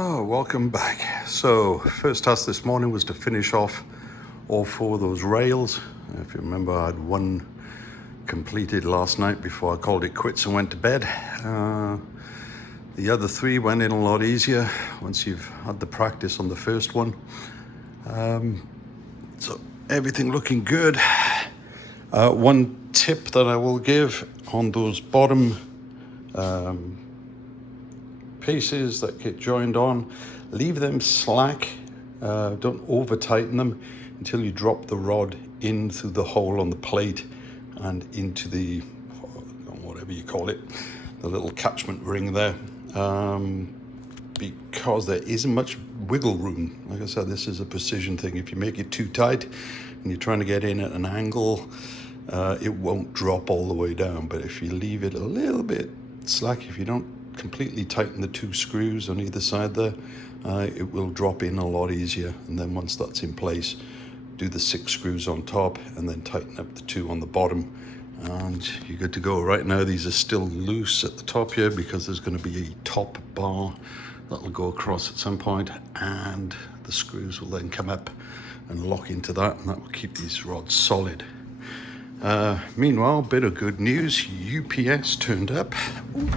Oh, welcome back. So first task this morning was to finish off all four of those rails. If you remember, I had one completed last night before I called it quits and went to bed. The other three went in a lot easier once you've had the practice on the first one. So everything looking good. One tip that I will give on those bottom pieces that get joined on, leave them slack. Don't over tighten them until you drop the rod in through the hole on the plate and into the, whatever you call it, the little catchment ring there, because there isn't much wiggle room. Like I said, this is a precision thing. If you make it too tight and you're trying to get in at an angle, it won't drop all the way down. But if you leave it a little bit slack, if you don't completely tighten the two screws on either side there, it will drop in a lot easier. And then once that's in place, do the 6 screws on top and then tighten up the 2 on the bottom, and you're good to go. Right now these are still loose at the top here because there's going to be a top bar that'll go across at some point, and the screws will then come up and lock into that, and that will keep these rods solid. Meanwhile, bit of good news, UPS turned up. Ooh.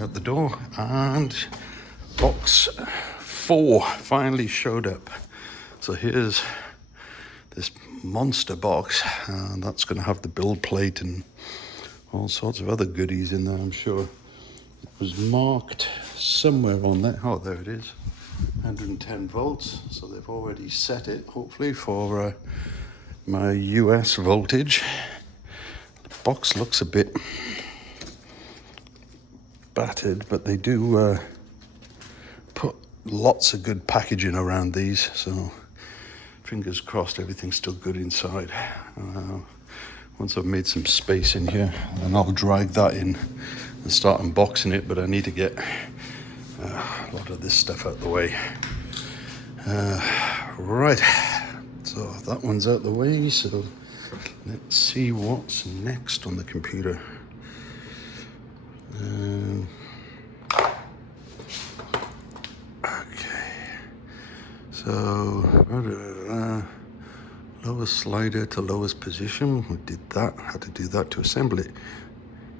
Out the door, and box 4 finally showed up. So here's this monster box, and that's going to have the build plate and all sorts of other goodies in there, I'm sure. It was marked somewhere on there. Oh, there it is, 110 volts. So they've already set it, hopefully, for my US voltage. The box looks a bit battered, but they do put lots of good packaging around these, so fingers crossed everything's still good inside. Once I've made some space in here, then I'll drag that in and start unboxing it, but I need to get a lot of this stuff out the way. Right, so that one's out the way, so let's see what's next on the computer. Okay, so lowest slider to lowest position, we did that. Had to do that to assemble it.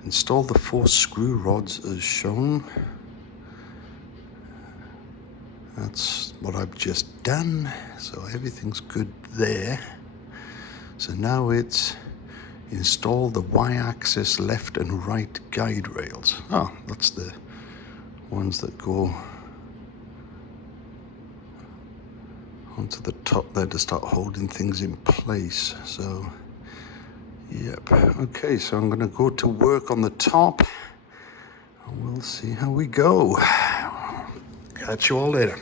Install the 4 screw rods as shown. That's what I've just done, so everything's good there. So now it's install the Y-axis left and right guide rails. Oh, that's the ones that go onto the top there to start holding things in place. So, yep. Okay, so I'm gonna go to work on the top, and we'll see how we go. Catch you all later.